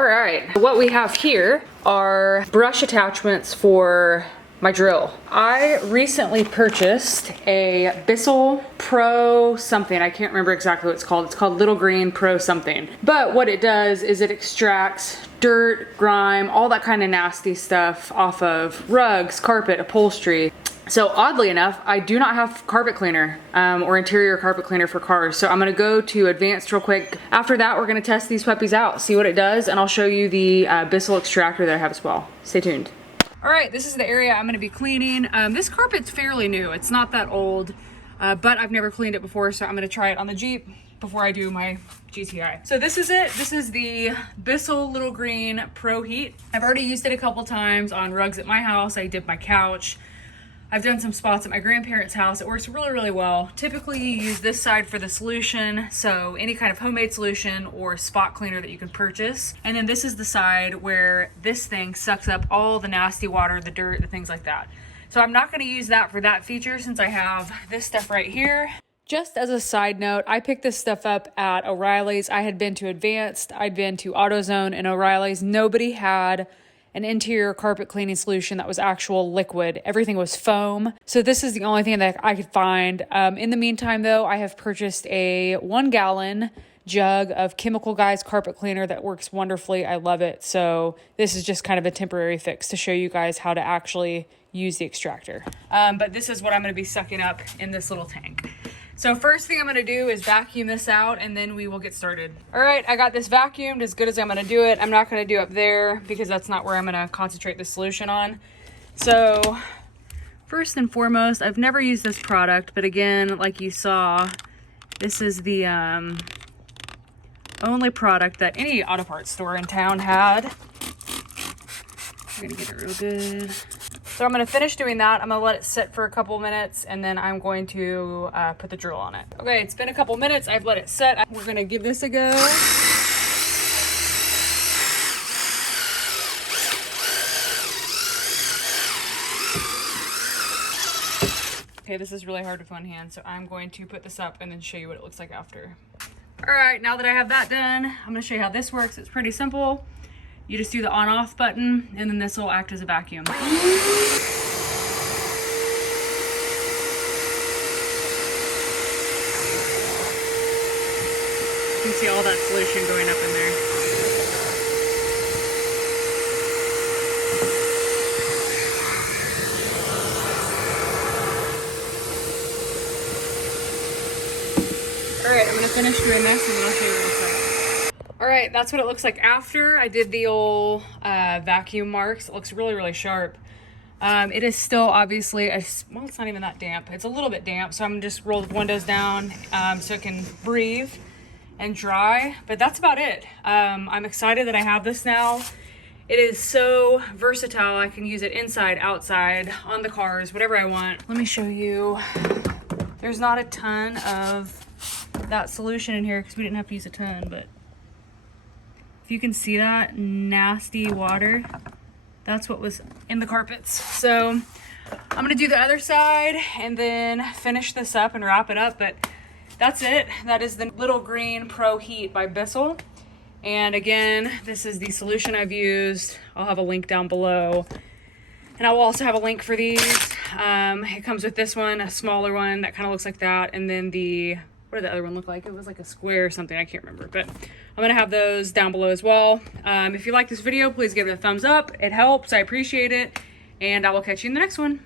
All right, what we have here are brush attachments for my drill. I recently purchased a Bissell Pro something. I can't remember exactly what it's called. It's called Little Green Pro something. But what it does is it extracts dirt, grime, all that kind of nasty stuff off of rugs, carpet, upholstery. So oddly enough, I do not have carpet cleaner or interior carpet cleaner for cars. So I'm gonna go to advanced real quick. After that, we're gonna test these puppies out, see what it does, and I'll show you the Bissell extractor that I have as well. Stay tuned. All right, this is the area I'm gonna be cleaning. This carpet's fairly new. It's not that old, but I've never cleaned it before, so I'm gonna try it on the Jeep before I do my GTI. So this is it. This is the Bissell Little Green Pro Heat. I've already used it a couple times on rugs at my house. I did my couch. I've done some spots at my grandparents' house. It works really, really well. Typically you use this side for the solution, so any kind of homemade solution or spot cleaner that you can purchase. And then this is the side where this thing sucks up all the nasty water, the dirt, the things like that. So I'm not gonna use that for that feature since I have this stuff right here. Just as a side note, I picked this stuff up at O'Reilly's. I had been to Advanced, I'd been to AutoZone and O'Reilly's. Nobody had an interior carpet cleaning solution that was actual liquid. Everything was foam. So this is the only thing that I could find. In the meantime though, I have purchased a 1 gallon jug of Chemical Guys carpet cleaner that works wonderfully. I love it. So this is just kind of a temporary fix to show you guys how to actually use the extractor. But this is what I'm gonna be sucking up in this little tank. So first thing I'm gonna do is vacuum this out and then we will get started. All right, I got this vacuumed as good as I'm gonna do it. I'm not gonna do up there because that's not where I'm gonna concentrate the solution on. So first and foremost, I've never used this product, but again, like you saw, this is the only product that any auto parts store in town had. I'm gonna get it real good. So I'm gonna finish doing that. I'm gonna let it sit for a couple minutes and then I'm going to put the drill on it. Okay, it's been a couple minutes. I've let it set. We're gonna give this a go. Okay, this is really hard with one hand, so I'm going to put this up and then show you what it looks like after. All right, now that I have that done, I'm gonna show you how this works. It's pretty simple. You just do the on-off button, and then this will act as a vacuum. You can see all that solution going up in there. All right, I'm gonna finish doing this, and then I'll show you what it looks like. All right, that's what it looks like after. I did the old vacuum marks. It looks really, really sharp. It is still obviously, well, it's not even that damp. It's a little bit damp, so I'm gonna just roll the windows down so it can breathe and dry, but that's about it. I'm excited that I have this now. It is so versatile. I can use it inside, outside, on the cars, whatever I want. Let me show you. There's not a ton of that solution in here because we didn't have to use a ton, but if you can see that nasty water, that's what was in the carpets. So I'm gonna do the other side and then finish this up and wrap it up, but that's it. That is the Little Green Pro Heat by Bissell. And again, this is the solution I've used. I'll have a link down below. And I will also have a link for these. It comes with this one, a smaller one that kind of looks like that. And then what did the other one look like? It was like a square or something, I can't remember, but I'm gonna have those down below as well. If you like this video, please give it a thumbs up. It helps, I appreciate it. And I will catch you in the next one.